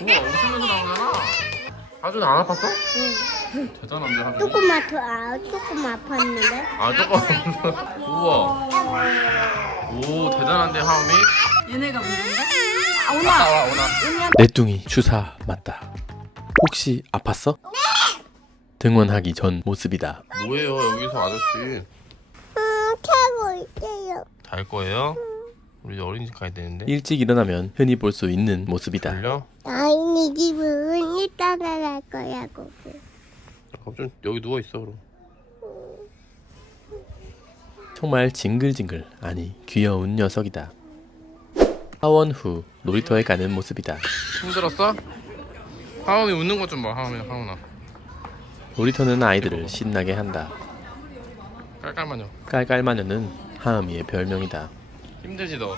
우와 웃으면서 나오잖아. 하준이 안 아팠어? 응. 대단한데 하준이? 조금 아팠는데. 아 조금. 우와. 오 대단한데 하음이? 얘네가 문제인데? 갔다 와 오나. 내뚱이 주사 맞다. 혹시 아팠어? 등원하기 전 모습이다. 뭐예요 여기서 아저씨? 캐고 있어요. 잘 거예요? 우리 어린이집 가야 되는데. 일찍 일어나면 흔히 볼 수 있는 모습이다. 들려? 아이니 집은 이따가 갈 거야 거기. 좀 여기 누워 있어 그럼. 정말 징글징글 아니 귀여운 녀석이다. 하원 후 놀이터에 가는 모습이다. 힘들었어? 하음이 웃는 것 좀 봐. 하은아. 놀이터는 아이들을 신나게 한다. 깔깔마녀. 깔깔마녀는 하음이의 별명이다. 힘들지 너?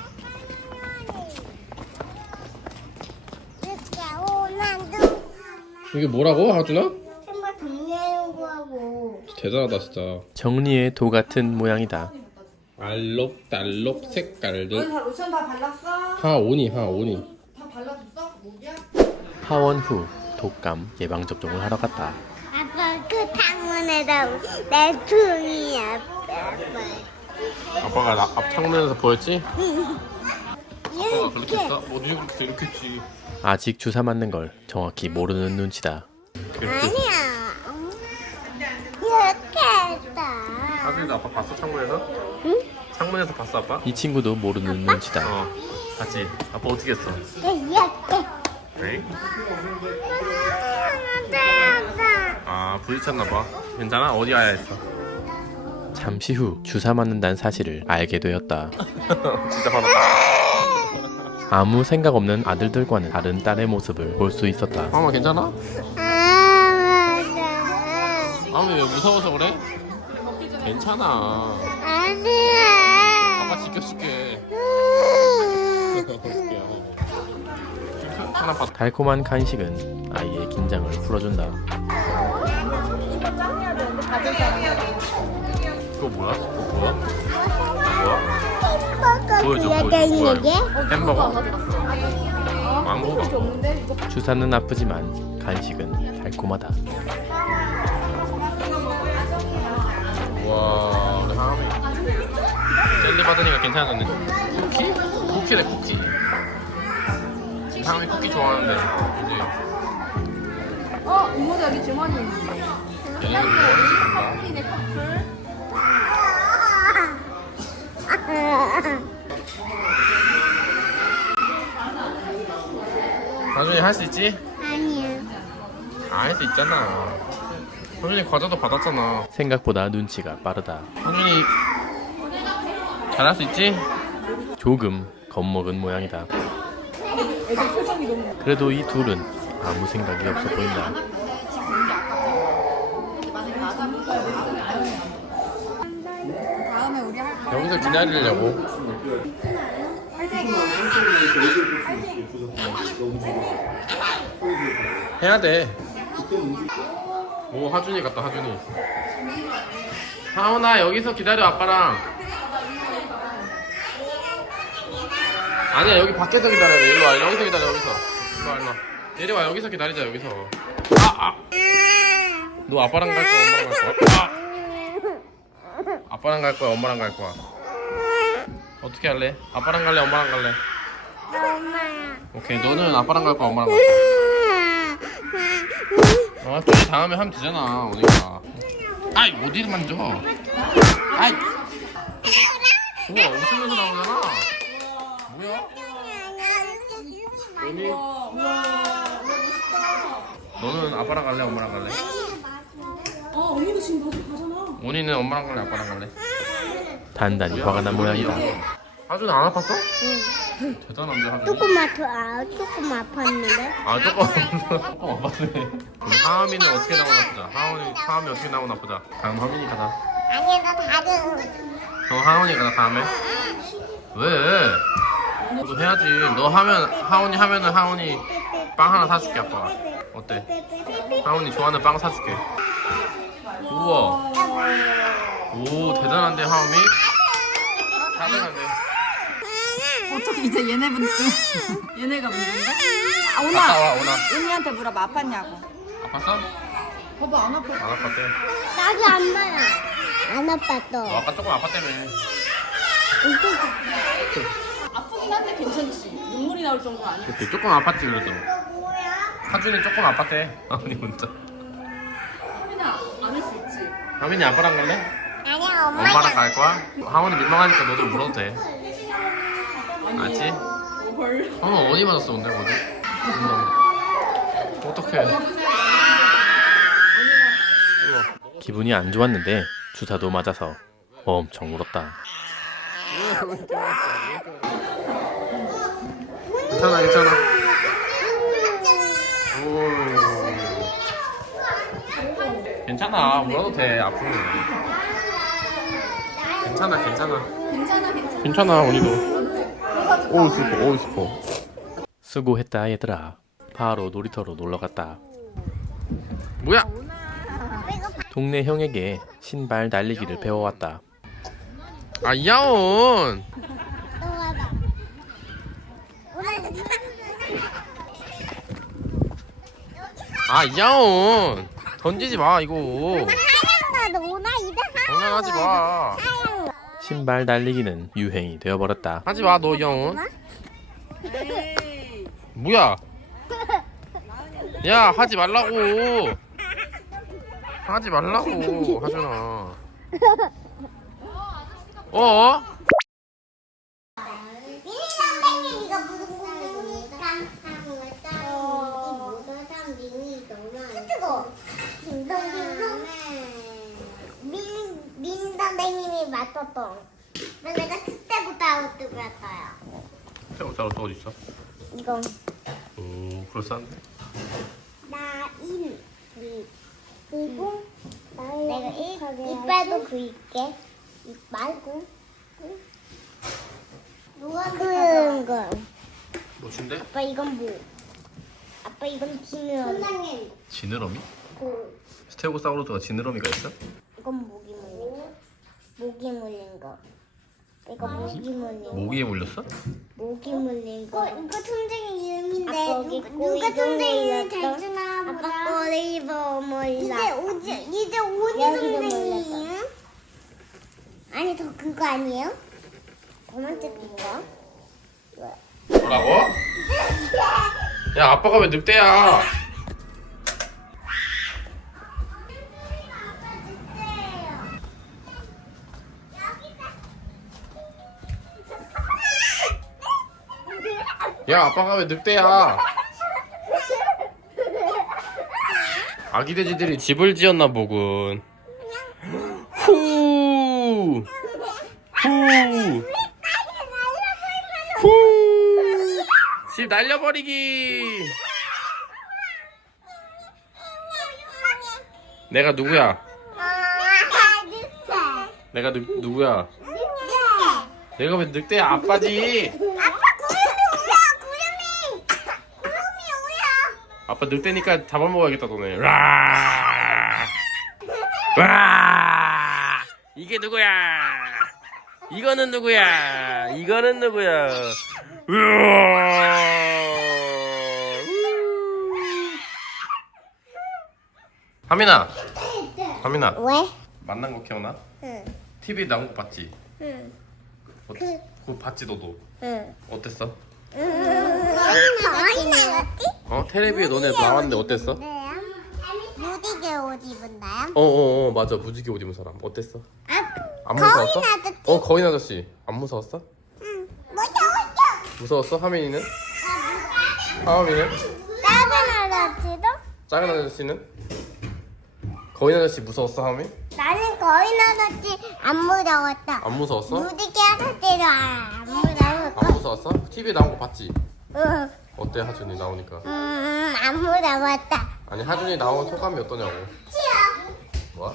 이게 뭐라고 하준아? 정말 정리하려고 하고. 대단하다 진짜. 정리의 도 같은 모양이다. 알록달록 너희 색깔들. 다 로션 다 발랐어? 하온이. 다 발라줬어? 목이야? 하원 후 독감 예방 접종을 하러 갔다. 아빠 그 창문에다 내 등이 아빠가 앞 창문에서 보였지? 아빠가 그렇게 이렇게. 했어? 어디 이렇게 했지. 아직 주사 맞는 걸 정확히 모르는 눈치다. 아니야. 이렇게 했다. 하준이도 아빠 봤어 창문에서? 응? 창문에서 봤어 아빠? 이 친구도 모르는 눈치다. 봤지? 아빠 어떻게 했어? 이렇게. 네? 아빠. 아 부딪혔나봐. 괜찮아? 어디 아야 했어? 잠시 후 주사 맞는다는 사실을 알게 되었다. 진짜 화났다. 아무 생각 없는 아들들과는 다른 딸의 모습을 볼 수 있었다. 하마 괜찮아? 맞아. 하마 왜 무서워서 그래? 괜찮아. 아니야. 아빠 지켜줄게. 하나 봤. 달콤한 간식은 아이의 긴장을 풀어준다. 그거 뭐야? 보여줘. 뭐야 이게? 햄버거? 망고가. 주사는 아프지만 간식은 달콤하다. 와, 우리 하람이 젤리 받으니까 괜찮아졌네. 쿠키? 쿠키래 쿠키. 하람이 쿠키 좋아하는데, 그지? 이모도 여기 주머니 있는데. 얘네들 좋아하는 커플이네 커플. 나중에 할 수 있지? 아니야. 할 수 있잖아. 현준이 과자도 받았잖아. 생각보다 눈치가 빠르다. 현준이 잘할 수 있지? 조금 겁먹은 모양이다. 그래도 이 둘은 아무 생각이 없어 보인다. 다음에 우리 할 거. 여기서 기다리려고. 해야 돼. 오 하준이 같다 하준이. 하은아 여기서 기다려 아빠랑. 아니야 여기 밖에서 기다려야 돼. 일로 와 여기서 기다려 여기서. 일로 와. 내려와 여기서 기다리자 여기서. 너 아빠랑 갈 거야 엄마랑 갈 거야? 아빠랑 갈 거야 엄마랑 갈 거야? 어떻게 할래? 아빠랑 갈래 엄마랑 갈래? 엄마야. 오케이 너는 아빠랑 갈 거야 엄마랑 갈 거야? 둘이 다음에 하면 되잖아 오니까. 아이 어디를 만져? 아이 우와 웃으면서 나오잖아. 뭐야? 너는 아빠랑 갈래 엄마랑 갈래? 언니도 지금 너도 가잖아. 원이는 엄마랑 갈래 아빠랑 갈래? 단단히 화가 난 모양이다. 하준이 안 아팠어? 대단한데 하준이? 조금 아팠는데. 아 조금 아팠네. 우리 하은이는 어떻게 나오나 보자. 하은이 어떻게 나오나 보자. 다음 하은이 가자. 아니야 나 다른. 하은이 가자 다음에. 왜? 너도 해야지. 너 하면 하은이 하면은 하은이 빵 하나 사줄게 아빠가. 어때? 하은이 좋아하는 빵 사줄게. 우와. 오 대단한데 하은이? 잘하는데. 어떻게 이제 얘네가 문제인가? 아, 갔다 오나. 와 오나. 은희한테 물어봐. 아팠냐고. 아팠어? 봐봐 안 아파. 안 아팠대. 나도 안 봐요. 안 너 아팠어. 아까 조금 아팠다며. 아프긴 한데 괜찮지. 눈물이 나올 정도는 아니야. 그치 조금 아팠지 그래도. 하준이 조금 아팠대. 하은이 혼자. 하민아 안할 수 있지. 하민이 아빠랑 갈래? 아니야, 엄마랑 갈 거야? 하은이 민망하니까 너도 물어도 돼. 알지? 헐. 하은 어디 맞았어 근데 어디? 어떡해. 기분이 안 좋았는데 주사도 맞아서 엄청 울었다. 괜찮아 괜찮아. 오. 괜찮아 물어도 돼 아프면. 괜찮아 괜찮아. 괜찮아 언니도. 오 슬퍼 오 슬퍼. 수고했다 얘들아. 바로 놀이터로 놀러 갔다. 뭐야? 동네 형에게 신발 날리기를 배워왔다. 아 이하온. 또 와봐. 아 이하온. 던지지 마 이거. 하얀 거 오나 이제 장난하지 마. 신발 날리기는 유행이 되어버렸다. 하지 마 너 이하온. 뭐야? 야 하지 말라고. 하지 말라고 하준아. 어? 미니 선생님 이거 무슨 공룡이니까 모더상 미니 너무 뜨거. 민 선생님이 맡았던. 내가 그때부터 하고 뜨고 했어요. 태우자로 또 어디 있어? 이거 오 그럴싸한데? 나인 그리고 내가 이빨도 그릴게. 이빨고 그런 거. 뭐준대? 아빠 이건 뭐? 아빠 이건 지느러미. 지느러미? 그 스테고사우루스가 지느러미가 있어? 이건 모기 물린 거. 모기 물린 거. 이거 모기 물린 거. 모기에 물렸어? 모기 물린 거. 이거 선생님 이름인데 누가 선생님 이름 잘 주나 보다. 아빠 거를 입어 몰라. 이제 오지 선생님. 아니 더 그거 아니에요? 그만 찍은 거. 뭐라고? 야 아빠가 왜 늑대야? 야 아빠가 왜 늑대야? 아기 돼지들이 집을 지었나 보군. 후. 후. 후. 집 날려버리기. 내가 누구야? 내가 누구야? 내가 왜 늑대야? 아빠지. 아빠 늑대니까 잡아먹어야겠다 너네. 와. 와. 이게 누구야? 이거는 누구야? 이거는 누구야? 우와. 하민아. 하민아. 왜? 만난 거 기억나? 응. TV 나온 거 봤지? 응. 그거 봤지 너도? 응. 어땠어? 거의 나갔지? 어? 텔레비에 너네 나왔는데 어땠어? 무디게 옷 입은다요? 어어어 맞아 무지개 옷 입은 사람 어땠어? 안 거의 무서웠어? 나갔지? 어 거인 아저씨 안 무서웠어? 응. 무서웠어. 무서웠어? 하민이는? 하민이는? 작은 아저씨도? 작은 아저씨는? 거인 아저씨 무서웠어 하민? 나는 거의 아저씨 안 무서웠다. 안 무서웠어? 무디게 아저씨도 안 무서웠고. 안 무서웠어? TV에 나온 거 봤지? 응. 어때 하준이 나오니까? 안 무서웠다. 아니 하준이 나온 소감이 어떠냐고 뭐?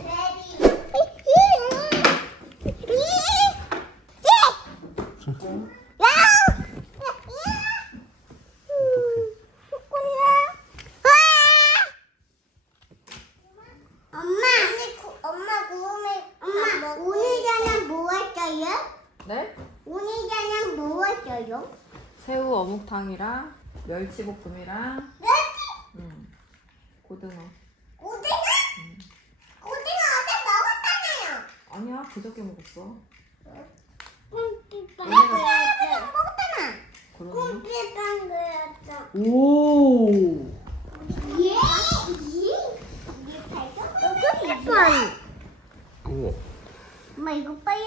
엄마 오늘 저녁 뭐 했어요? 네? 오늘 저녁 뭐 했어요? 멸치볶음이랑 고등어. 고등어? 고등어 어제 먹었잖아요. 아니야, 그저께 먹었어. 꿈피빵 그렸죠. 먹었잖아. 그러네. 꿈피빵 그렸죠. 오. 예? 꿈피빵. 우와. 엄마 이거 봐요.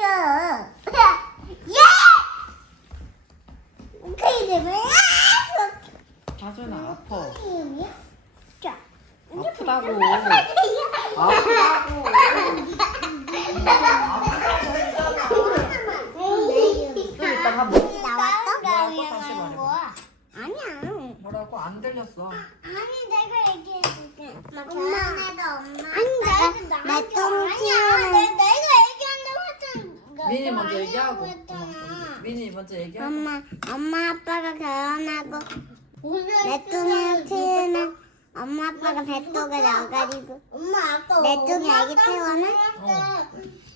예! 이게 뭐야? 하준아 아파. 이름이야? 자. 아프다고. 아프다고. 좀 이따 밥 먹. 나왔어? 뭐라고? 다시 말해봐. 아니야. 뭐라고? 안 들렸어. 아니 내가 얘기해줄게. 엄마네도 엄마. 아니 내가 아니야. 내가 얘기한다고 했잖아. 민이 먼저 얘기하고. 했잖아. 민이 먼저 얘기하고. 엄마 아빠가 결혼하고 내 뚱이를 키우면 엄마 아빠가 뱃속에 나가지고 내 뚱이 아기 태어나?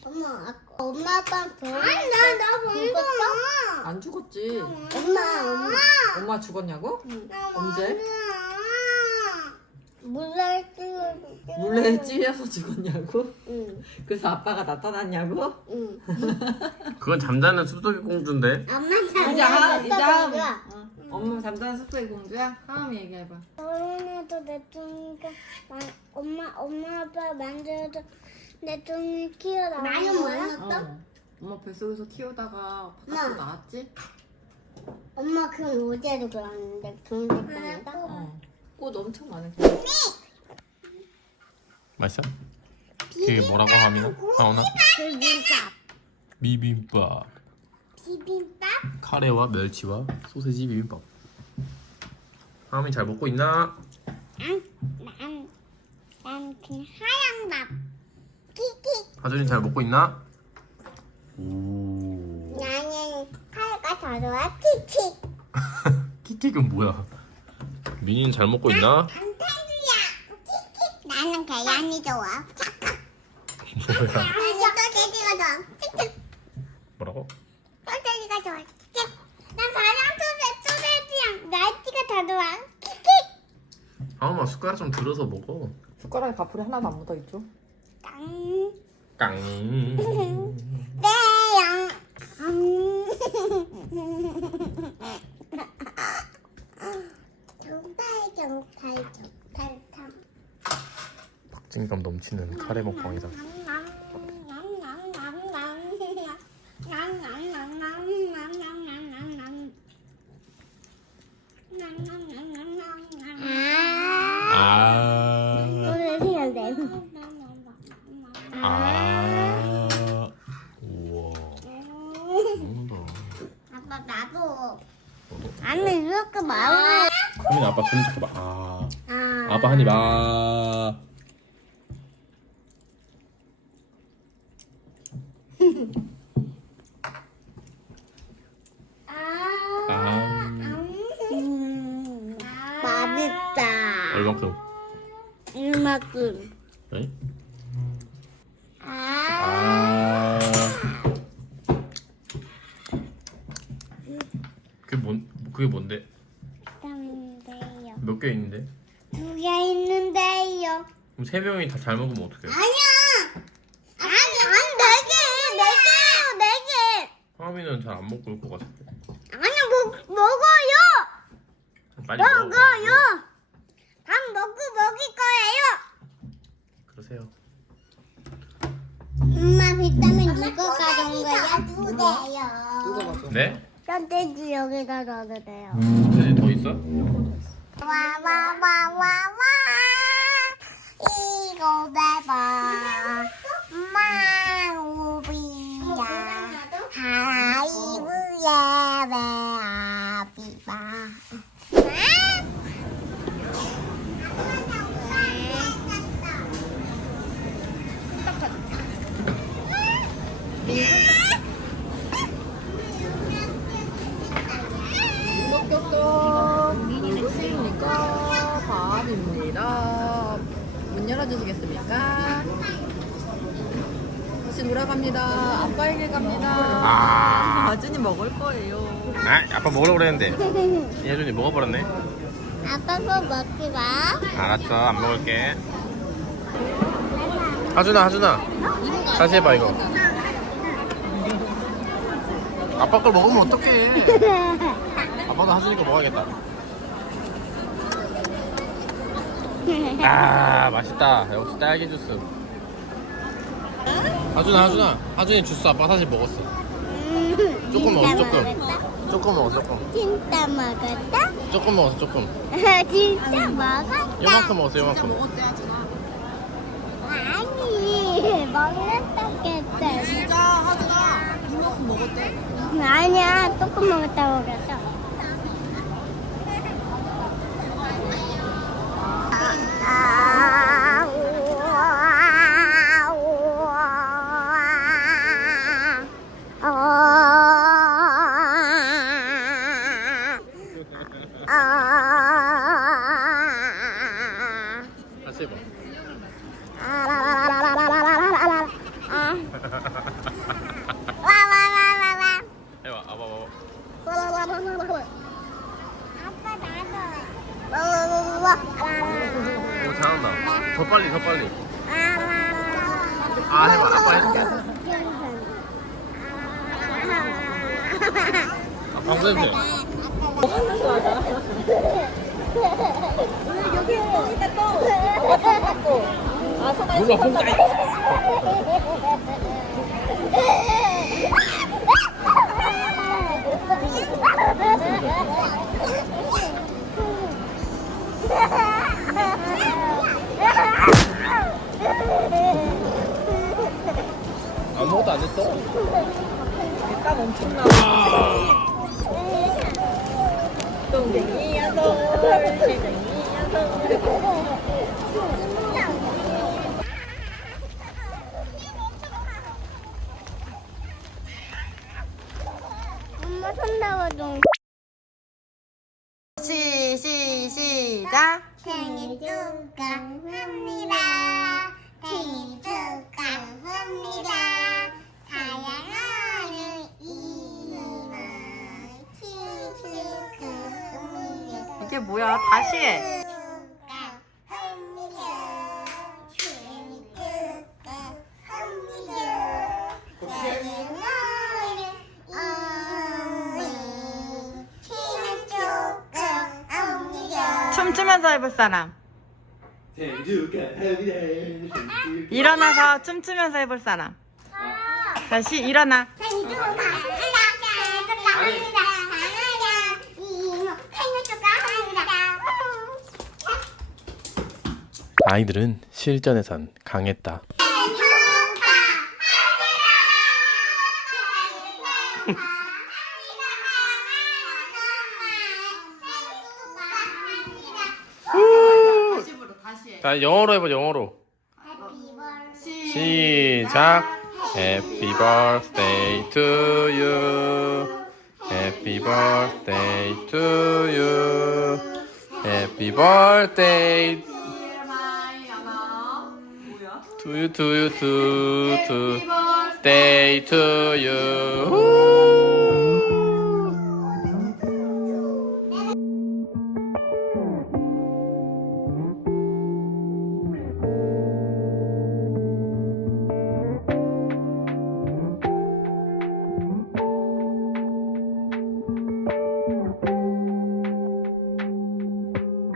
엄마 아빠 결혼. 아니 나 먼저. 안 죽었지. 엄마. 엄마 죽었냐고? 언제? 물레에 찔려서 죽었냐고? 응. 그래서 아빠가 나타났냐고? 응. 그건 잠자는 숲속의 공주인데. 엄마 이제 하음. 엄마 잠자는 숲속의 공주야? 하음 얘기해봐. 결혼해도 내 뚱이가 엄마 아빠 만져도 내 뚱이 키워나가는 많이 거야? 먹었어? 엄마 뱃속에서 키우다가 바깥으로 나왔지? 엄마 그건 어제도 그랬는데 동생입니다. 꽃 엄청 많은 거. 맛있어? 그게 뭐라고 하미나? 하오나? 비빔밥. 비빔밥. 비빔밥? 카레와 멸치와 소세지 비빔밥. 하미 잘 먹고 있나? 난 그냥 하얀 밥. 키키. 하준이 잘 먹고 있나? 오. 나는 칼가 더 좋아. 키키. 키킥은 뭐야? 민이는 잘 먹고 있나? 안태주야. 키키. 나는 계란이 좋아. 뭐야? 나는 소세지가 좋아. 키키. 뭐라고? 소세지가 좋아. 키키. 난 가장 소세지랑 날치가 더 좋아. 키키. 하오마 숟가락 좀 들어서 먹어. 숟가락에 가풀이 하나도 안 묻어있죠? 깡. 깡. 네요. 정탈. 박진감 넘치는 카레 먹방이다. 아. 아. 우와. 먹는다. 아빠 나도. 아니 이렇게 말해. 하민아 아빠 손 잡고 봐. 아. 아빠 한입 아. 아. 맛있다. 얼만큼? 이만큼. 네? 아. 그게 뭔데? 있는데요. 몇 개 있는데? 2개 있는데요. 그럼 3명이 다 잘 먹으면 어떡해? 아니야. 아니 4개예요. 4개. 하민은 잘 안 먹고 올 것 같은데. 아니 먹어요. 빨리 먹어. 먹어요. 밥 먹고 먹을 거예요. 그러세요. 엄마 비타민 누가 가져온 거야? 누가 누구예요? 가져? 네? 짠돼지 여기다 넣어도 돼요. 사진 더 있어? 와와와와와 이거 봐봐 마우비야 하이브야 베아비바 누구십니까? 밥입니다. 문 열어주시겠습니까? 다시 돌아갑니다. 아빠에게 갑니다. 아. 아준이 먹을 거예요. 아, 아빠 먹으려고 그랬는데 예준이 먹어버렸네. 아빠 거 먹지 마. 알았어, 안 먹을게. 하준아 다시 해봐 이거. 아빠 걸 먹으면 어떡해. 아빠도 하준이 거 먹어야겠다. 아, 맛있다. 역시 딸기 주스. 하준이 주스 아빠 사실 먹었어. 조금 먹었어, 조금 먹었어, 조금. 진짜 먹었다? 조금 먹었어, 조금. 진짜 먹었다? 요만큼 먹었어, 요만큼. 먹었대 하준아. 아니 먹었다겠다. 진짜 하준아 이만큼 먹었대. 아니야 조금 먹었다고 그랬어. 다시 해봐. 해봐, 아빠 봐봐. 오, 잘한다. 더 빨리. 아, 해봐. 아빠 해줄게. 아빠 한번 해주세요. 여기 또 있다 또. 아 손 안 누가 혼자 아무것도 안 했어? 땀 엄청 나. 동생이야 돌, 시댕이야 돌. 엄마 손 나와줘. 시작. 생일 축하합니다. 생일 축하합니다. 사랑하는 이모 생일 축하합니다. 이게 뭐야? 다시 해. 축하합니다. 생일 축하합니다. 사랑하는 이모 생일 축하합니다. 춤추면서 해볼 사람. 일어나서 춤추면서 해볼 사람. 다시 일어나. 생일 축하합니다. 생일 축하합니다. 사랑하는 이모 생일 축하합니다. 아이들은 실전에선 강했다. 다시 불러. 다시 해. 자, 영어로 해봐, 영어로. 시작. Happy birthday to you. Happy birthday to you. Happy birthday to you, to you, to day to you.